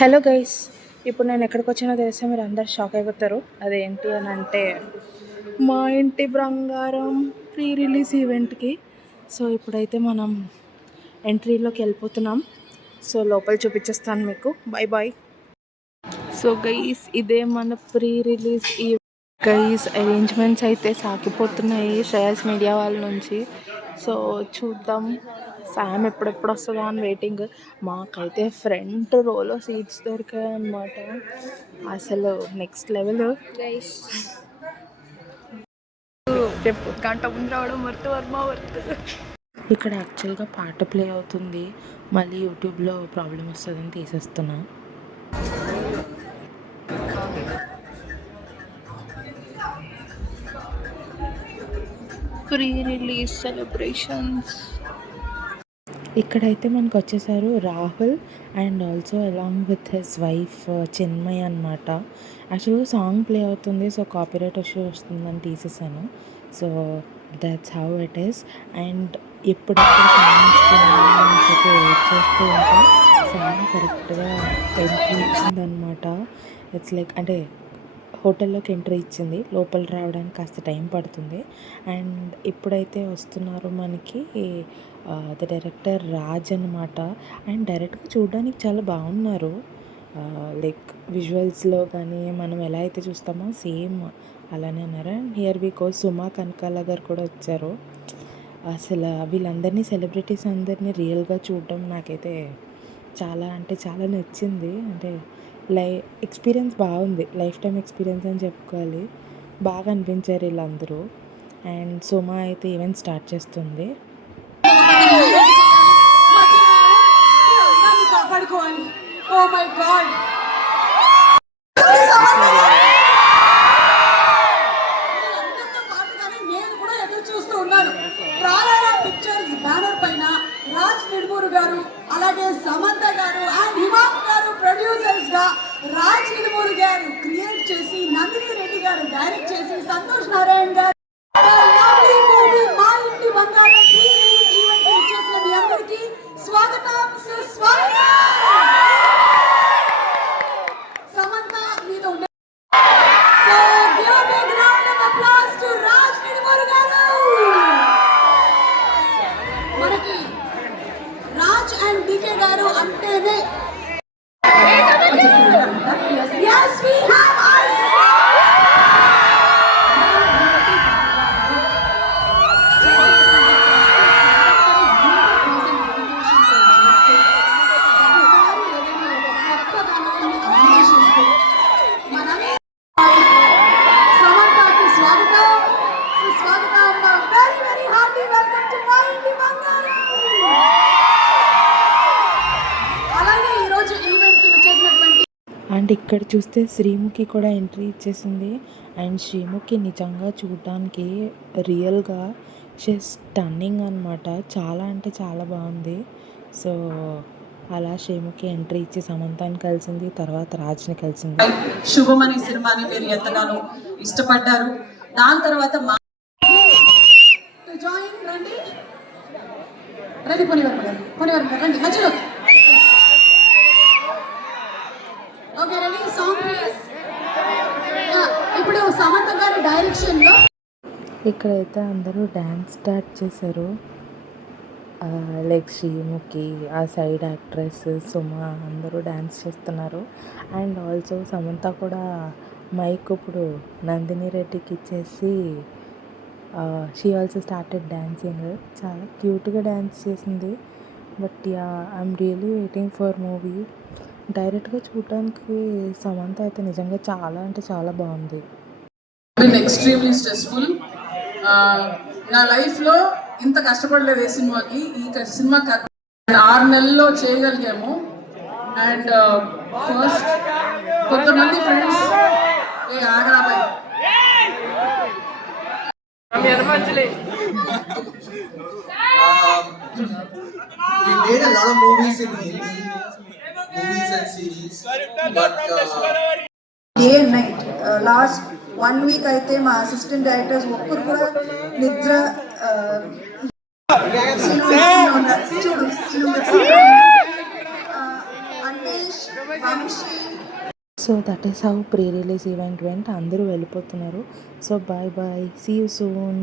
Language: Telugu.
హలో గైస్, ఇప్పుడు నేను ఎక్కడికి వచ్చినా తెలిస్తే మీరు అందరు షాక్ అయిపోతారు. అదేంటి అని అంటే మా ఇంటి బంగారం ప్రీ రిలీజ్ ఈవెంట్కి. సో ఇప్పుడైతే మనం ఎంట్రీలోకి వెళ్ళిపోతున్నాం. సో లోపల చూపించేస్తాను మీకు. Bye bye. సో గైస్, ఇదే మన pre release event guys. Arrangements అయితే సాగిపోతున్నాయి శ్రేయస్ మీడియా వాళ్ళ నుంచి. సో చూద్దాం శామ్ ఎప్పుడెప్పుడు వస్తుందా అని వెయిటింగ్. మాకైతే ఫ్రంట్ రోలో సీట్స్ దొరికాయి అన్నమాట. అసలు నెక్స్ట్ లెవెల్ గైస్. గంట ముందు రావడం వర్త్. ఇక్కడ యాక్చువల్గా పాట ప్లే అవుతుంది, మళ్ళీ యూట్యూబ్లో ప్రాబ్లం వస్తుందని తీసేస్తున్నా. Pre release celebrations. ఇక్కడైతే మనకు వచ్చేసారు Rahul and also along with his wife Chinmay అనమాట. యాక్చువల్గా సాంగ్ ప్లే అవుతుంది, సో కాపీరైట్ ఇష్యూ వస్తుందని తీసేసాను. So that's how it is. And ఎప్పుడెప్పుడు సాంగ్ ఇస్తుందని చెప్పి వెయిట్ చేస్తూ ఉంటే సాంగ్ కరెక్ట్గా ఎంట్రీ ఇచ్చిందనమాట. ఇట్స్ లైక్ అంటే హోటల్లోకి ఎంట్రీ ఇచ్చింది. లోపల రావడానికి కాస్త టైం పడుతుంది. అండ్ ఇప్పుడైతే వస్తున్నారు మనకి ద డైరెక్టర్ రాజ్ అనమాట. అండ్ డైరెక్ట్గా చూడడానికి చాలా బాగున్నారు. లైక్ విజువల్స్లో కానీ మనం ఎలా అయితే చూస్తామో సేమ్ అలానే ఉన్నారు. అండ్ హియర్ వి గో సుమా కనకాల గారు కూడా వచ్చారు. అసలు వీళ్ళందరినీ సెలబ్రిటీస్ అందరినీ రియల్గా చూడడం నాకైతే చాలా అంటే చాలా నచ్చింది. అంటే ఎక్స్పీరియన్స్ బాగుంది, లైఫ్ టైం ఎక్స్పీరియన్స్ అని చెప్పుకోవాలి. బాగా అనిపించారు వీళ్ళందరూ. అండ్ సుమా అయితే ఈవెంట్ స్టార్ట్ చేస్తుంది. గారు అలాగే సమంత గారు అండ్ హిమాంక్ గారు ప్రొడ్యూసర్స్ గా, రాజ్ నిడుమూరు గారు క్రియేట్ చేసి, నందిని రెడ్డి గారు డైరెక్ట్ చేసి, సంతోష్ నారాయణ గారు మా ఇంటి బంగారం ప్రీ రిలీజ్ ఈవెంట్ చేసిన మీ అందరికీ స్వాగతం, సుస్వాగతం. సమంత మీద ఉండే so give a big round of applause to Raj Nidimoru garu. మనకి రాజ్ అండ్ డికే గారు అంటేనే yes we have us. సమంతకి స్వాగతం, సుస్వాగతం. Very very hearty welcome to మా ఇంటి బంగారం. అండ్ ఇక్కడ చూస్తే శ్రీముఖి కూడా ఎంట్రీ ఇచ్చేసింది. అండ్ శ్రీముఖి నిజంగా చూడడానికి రియల్గా స్టన్నింగ్ అనమాట. చాలా అంటే చాలా బాగుంది. సో అలా శ్రీముఖి ఎంట్రీ ఇచ్చి సమంతాన్ని కలిసింది, తర్వాత రాజ్ని కలిసింది. శుభమని సినిమాని మీరు ఎంతగానో ఇష్టపడ్డారు. దాని తర్వాత రండి మధ్యలో. Okay ready, song please. ఇప్పుడు సమంత గారి డైరెక్షన్ లో ఇక్కడైతే అందరూ డ్యాన్స్ స్టార్ట్ చేశారు. లైక్ శ్రీముఖి, ఆ సైడ్ యాక్ట్రెస్ సుమ అందరూ డ్యాన్స్ చేస్తున్నారు. అండ్ ఆల్సో సమంత కూడా మైక్ ఇప్పుడు నందిని రెడ్డికి ఇచ్చేసి షీ ఆల్సో స్టార్టెడ్ డాన్సింగ్. చాలా క్యూట్గా డ్యాన్స్ చేసింది. But yeah I'm really waiting for movie. డైరెక్ట్గా చూడటానికి సమంత అయితే నిజంగా చాలా అంటే చాలా బాగుంది. Extremely stressful. నా లైఫ్లో ఇంత కష్టపడలేదు ఏ సినిమాకి. ఈ సినిమా 6 నెలల్లో చేయగలిగాము. అండ్ ఫస్ట్ కొంతమంది friends ఆగ్రాబాయ్ we made a lot of movies in Hindi, movies and series, but day and night. Last 1 week అయితే మా అసిస్టెంట్ డైరెక్టర్స్ ఒక్కరు కూడా నిద్ర అంటే Ramesh, Vamsi. So that is how pre release event went. అందరూ వెళ్ళిపోతున్నారు. So bye bye, see you soon.